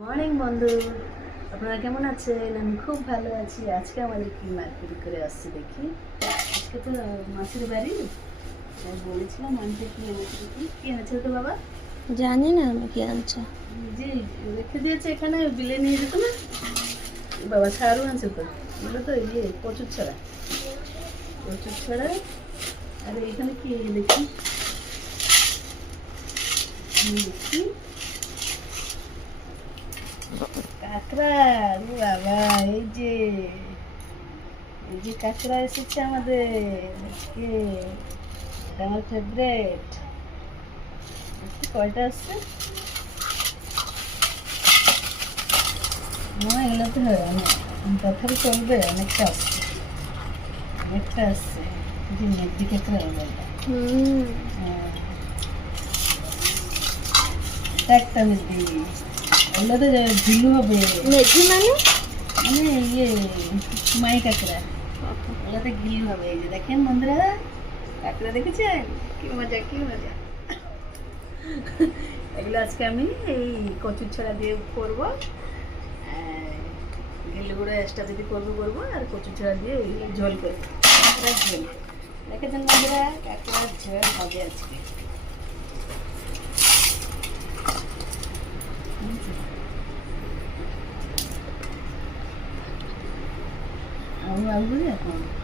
Morning বন্ধু, আপনারা কেমন আছেন? আমি খুব ভালো আছি। আজকে আমাদের কি মার্কেট করে আসছে দেখি। আজকে তো মাছের বাড়ি, বলেছিলাম আনতে কি এনেছে দেখি। কি এনেছে তো বাবা? জানি না আমি কি আনছে। যে রেখে দিয়েছে এখানে, বিলে নিয়ে যেত না বাবা। ছাড়ু আনছে তো, এগুলো তো কচুর ছড়া, কচুর ছড়া। আর এখানে কি দেখি দেখি কাঁকড়া। ও বাবা, এই যে কাঁকড়া এসেছে আমাদের আজকে। এটা আমার ফেভারেট। কয়টা আসছে? না, এগুলো তো অনেক, তথাপি চলবে। অনেকটা আসছে, অনেকটা আসছে। যে মেঘদি কাঁকড়া বলে এটা। এটা একটা মেঘদি। এগুলো তো ঝিলু হবে। মেঘি মানে মানে মাই কাঁকড়া। ওগুলোতে ঘিলু হবে। এই যে দেখেন বন্ধুরা, কাঁকড়া দেখেছেন? কি মজা, কি মজা। এগুলো আজকে আমি এই কচুর ছড়া দিয়ে করবো। গেলে গুঁড়ো এক্সট্রা যদি করবো করবো, আর কচুর ছড়া দিয়ে এই ঝোল করবো। কাঁকড়ার ঝোল দেখেছেন বন্ধুরা, কাঁকড়ার ঝোল হবে আজকে। আলু আলু এখন